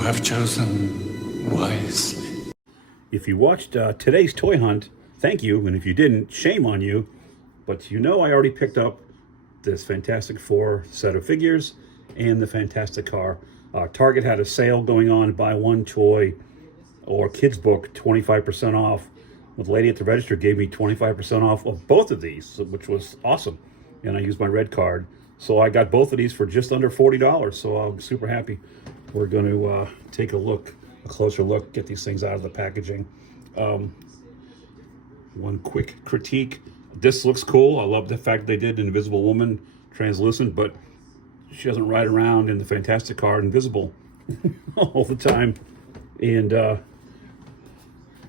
have chosen wisely. If you watched today's toy hunt, thank you. And if you didn't, shame on you. But you know I already picked up this Fantastic Four set of figures and the Fantasticar. Target had a sale going on, buy one toy or kids book 25% off. The lady at the register gave me 25% off of both of these, which was awesome. And I used my red card. So I got both of these for just under $40. So I'm super happy. We're going to take a closer look, get these things out of the packaging. One quick critique. This looks cool. I love the fact they did Invisible Woman translucent, but she doesn't ride around in the Fantasticar invisible all the time. And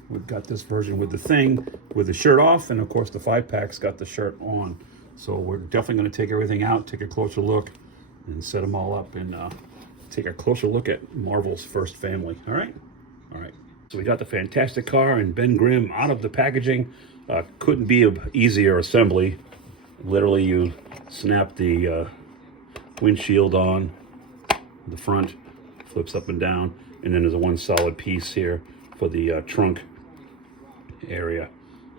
we've got this version with the Thing, with the shirt off, and of course the 5-pack's got the shirt on. So we're definitely going to take everything out, take a closer look, and set them all up, and take a closer look at Marvel's first family. All right? All right. So we got the Fantasticar and Ben Grimm out of the packaging. Couldn't be an easier assembly. Literally, you snap the windshield on, the front flips up and down, and then there's a one solid piece here for the trunk area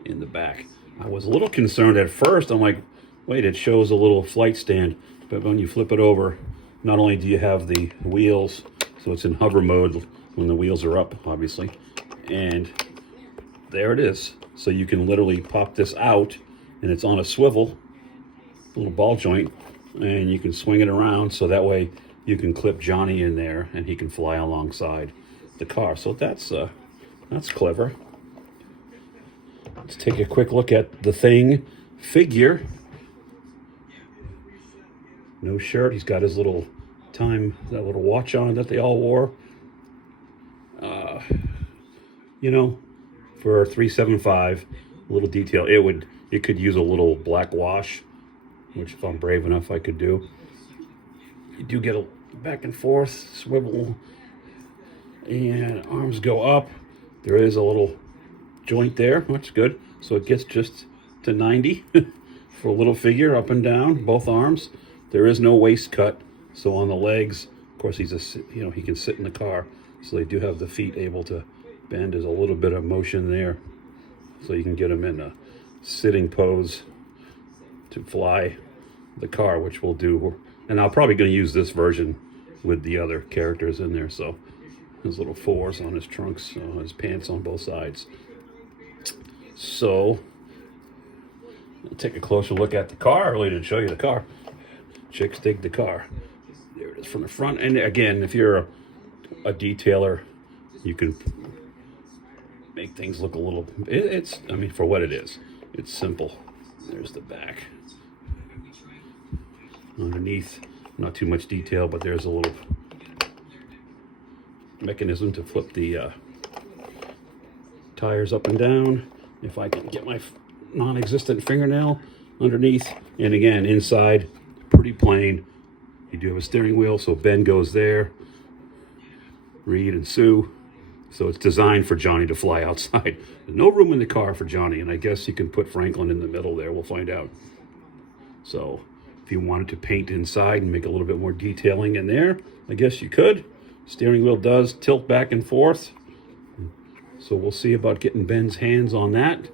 in the back. I was a little concerned at first. I'm like, wait, it shows a little flight stand, but when you flip it over, not only do you have the wheels, so it's in hover mode when the wheels are up, obviously, and there it is. So you can literally pop this out, and it's on a swivel, little ball joint, and you can swing it around, so that way you can clip Johnny in there, and he can fly alongside the car. So that's clever. Let's take a quick look at the Thing figure. No shirt. He's got his little that little watch on that they all wore. You know, for $375, a little detail. It could use a little black wash, which if I'm brave enough I could do. You do get a back and forth swivel, and arms go up. There is a little joint there, which is good. So it gets just to 90 for a little figure, up and down, both arms. There is no waist cut, so on the legs, of course, he can sit in the car, so they do have the feet able to bend. There's a little bit of motion there, so you can get him in a sitting pose to fly the car, which we'll do. And I'm probably going to use this version with the other characters in there. So his little fours on his trunks, his pants on both sides. So I'll take a closer look at the car. I really didn't show you the car. Chicks dig the car. There it is from the front. And again, if you're a detailer, you can make things look a little, I mean, for what it is, it's simple. There's the back. Underneath, not too much detail, but there's a little mechanism to flip the tires up and down. If I can get my non-existent fingernail underneath. And again, inside, pretty plain. You do have a steering wheel, so Ben goes there. Reed and Sue. So it's designed for Johnny to fly outside. There's no room in the car for Johnny, and I guess you can put Franklin in the middle there. We'll find out. So if you wanted to paint inside and make a little bit more detailing in there, I guess you could. Steering wheel does tilt back and forth. So we'll see about getting Ben's hands on that.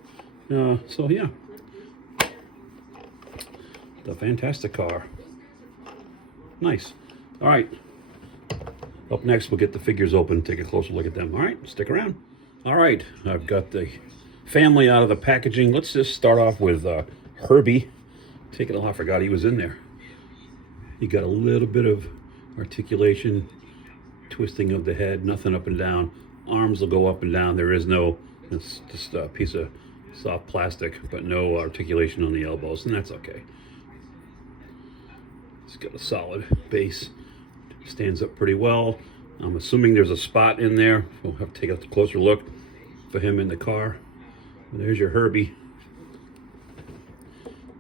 So yeah. The Fantasticar. Nice. All right. Up next, we'll get the figures open, take a closer look at them. All right, stick around. All right, I've got the family out of the packaging. Let's just start off with Herbie. Take it off, I forgot he was in there. You got a little bit of articulation, twisting of the head, nothing up and down. Arms will go up and down. There is no, it's just a piece of soft plastic, but no articulation on the elbows, and that's okay. It's got a solid base. Stands up pretty well. I'm assuming there's a spot in there. We'll have to take a closer look for him in the car. And there's your Herbie.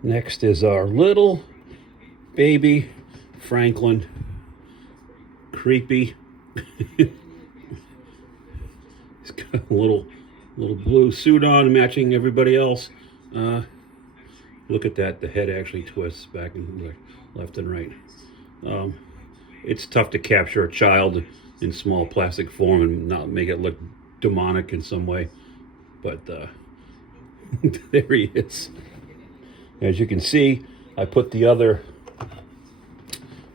Next is our little baby Franklin. Creepy. He's got a little blue suit on, matching everybody else. Look at that. The head actually twists back and left and right. it's tough to capture a child in small plastic form and not make it look demonic in some way. But there he is. As you can see, I put the other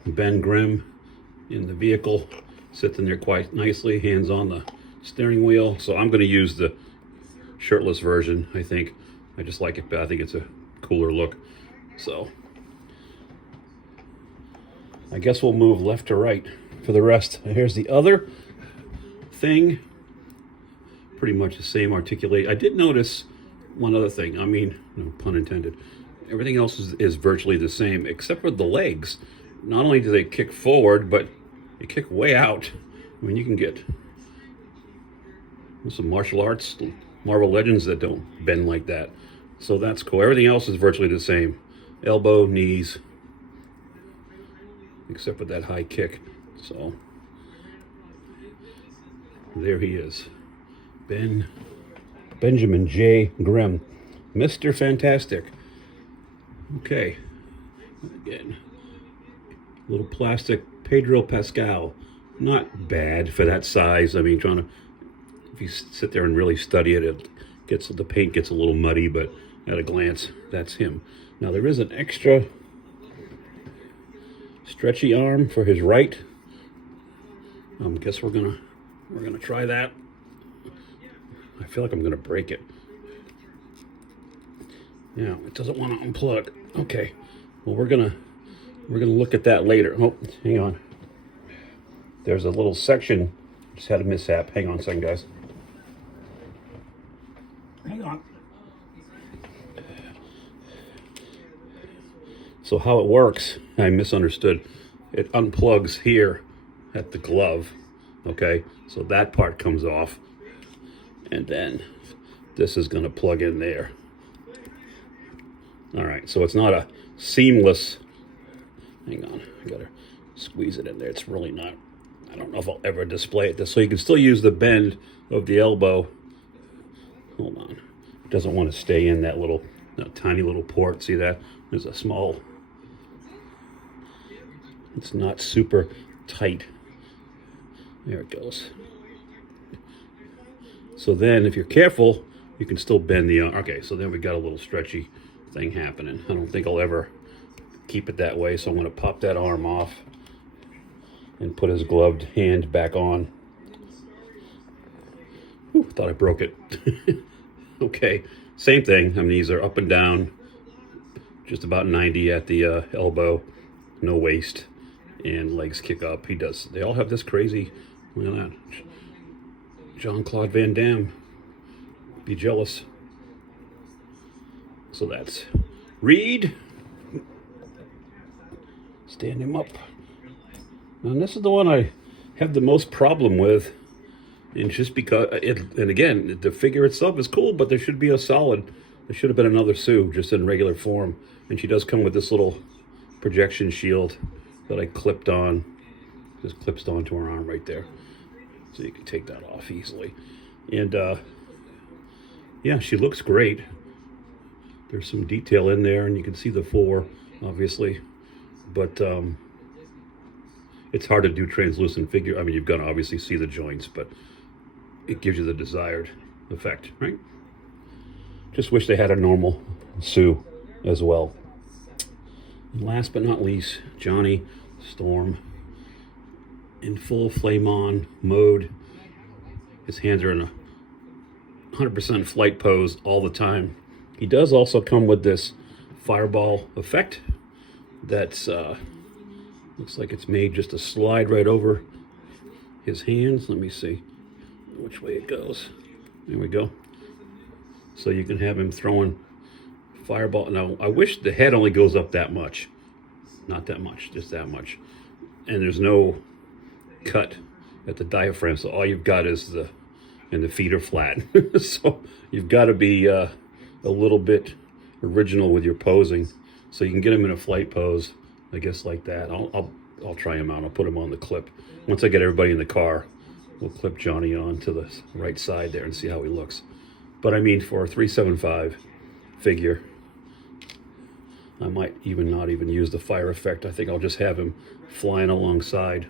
Ben Grimm in the vehicle, sitting there quite nicely, hands on the steering wheel. So I'm going to use the shirtless version, I think. I just like it, but I think it's a cooler look. So I guess we'll move left to right for the rest. Here's the other thing. Pretty much the same articulate. I did notice one other thing. I mean, no pun intended. Everything else is virtually the same, except for the legs. Not only do they kick forward, but they kick way out. I mean, you can get some martial arts, Marvel Legends that don't bend like that. So that's cool. Everything else is virtually the same. Elbow, knees, except for that high kick. So there he is. Benjamin J. Grimm, Mr. Fantastic. Okay, again, little plastic Pedro Pascal. Not bad for that size. I mean, if you sit there and really study it, the paint gets a little muddy, but at a glance, that's him. Now there is an extra stretchy arm for his right. Guess we're gonna try that. I feel like I'm gonna break it. Yeah, it doesn't want to unplug. Okay, well we're gonna look at that later. Oh, hang on. There's a little section. Just had a mishap. Hang on a second, guys. Hang on. So how it works, I misunderstood. It unplugs here at the glove. Okay, so that part comes off. And then this is going to plug in there. All right, so it's not a seamless. Hang on, I got to squeeze it in there. It's really not. I don't know if I'll ever display it. So you can still use the bend of the elbow. Hold on. It doesn't want to stay in that tiny little port. See that? There's a small. It's not super tight. There it goes. So then, if you're careful, you can still bend the arm. Okay, so then we got a little stretchy thing happening. I don't think I'll ever keep it that way, so I'm going to pop that arm off and put his gloved hand back on. Whew, thought I broke it. Okay, same thing. I mean, these are up and down, just about 90 at the elbow, no waist, and legs kick up. They all have this crazy, look at that. Jean-Claude Van Damme. Be jealous. So that's Reed. Stand him up. And this is the one I have the most problem with. And just because and again, the figure itself is cool, but there should be there should have been another Sue just in regular form. And she does come with this little projection shield that I clipped on. Just clips onto her arm right there. So you can take that off easily. And yeah, she looks great. There's some detail in there, and you can see the 4, obviously. But it's hard to do translucent figure. I mean, you've got to obviously see the joints, but it gives you the desired effect, right? Just wish they had a normal Sue as well. And last but not least, Johnny Storm in full flame on mode. His hands are in a 100% flight pose all the time. He does also come with this fireball effect that's looks like it's made just to slide right over his hands. Let me see which way it goes. There we go. So you can have him throwing fireball. Now I wish the head only goes up that much. Not that much, just that much. And there's no cut at the diaphragm, so all you've got is the feet are flat. So you've got to be a little bit original with your posing, so you can get him in a flight pose, I guess, like that. I'll try him out. I'll put him on the clip once I get everybody in the car. We'll clip Johnny on to the right side there and see how he looks. But I mean, for a 375 figure, I might even not even use the fire effect. I think I'll just have him flying alongside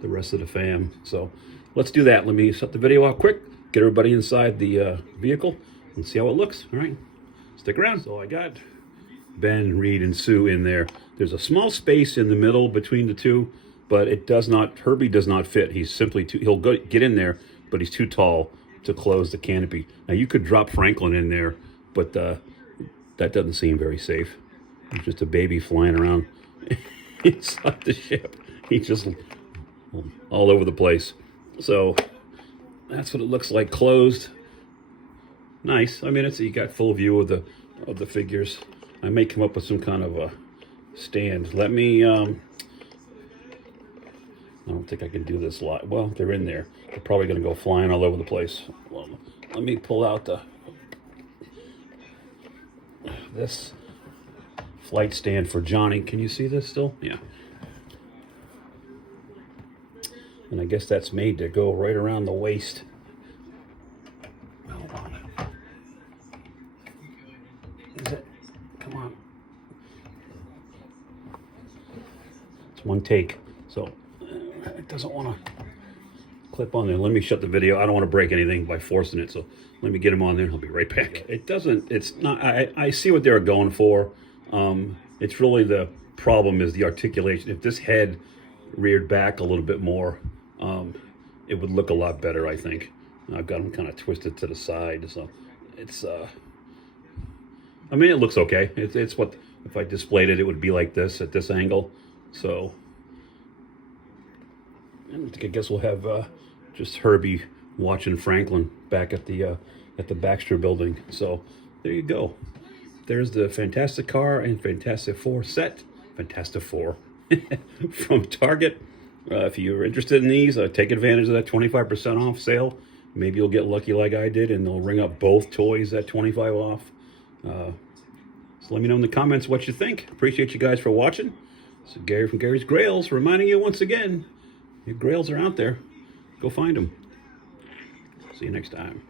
the rest of the fam. So let's do that. Let me set the video out quick, get everybody inside the vehicle, and see how it looks. All right, stick around. So I got Ben, Reed, and Sue in there. There's a small space in the middle between the two, but it does not, Herbie does not fit. He's simply too, he'll go, get in there, but he's too tall to close the canopy. Now you could drop Franklin in there, but that doesn't seem very safe. He's just a baby flying around inside the ship. He's just all over the place. So that's what it looks like closed. Nice. I mean, it's, you got full view of the figures. I may come up with some kind of a stand. Let me, I don't think I can do this live. Well, they're in there. They're probably going to go flying all over the place. Well, let me pull out this flight stand for Johnny. Can you see this still? Yeah. And I guess that's made to go right around the waist. Hold on. Is it? Come on. It's one take. So it doesn't want to clip on there. Let me shut the video. I don't want to break anything by forcing it. So let me get him on there. I'll be right back. It doesn't, it's not, I see what they're going for. It's really the problem is the articulation. If this head reared back a little bit more, it would look a lot better, I think. I've got them kind of twisted to the side, so it's I mean, it looks okay. It's what, if I displayed it, it would be like this at this angle. So I guess we'll have just Herbie watching Franklin back at the Baxter building. So there you go. There's the Fantasticar and Fantastic Four set. Fantastic Four from Target. If you're interested in these, take advantage of that 25% off sale. Maybe you'll get lucky like I did, and they'll ring up both toys at 25 off. So let me know in the comments what you think. Appreciate you guys for watching. This is Gary from Gary's Grails, reminding you once again, your Grails are out there. Go find them. See you next time.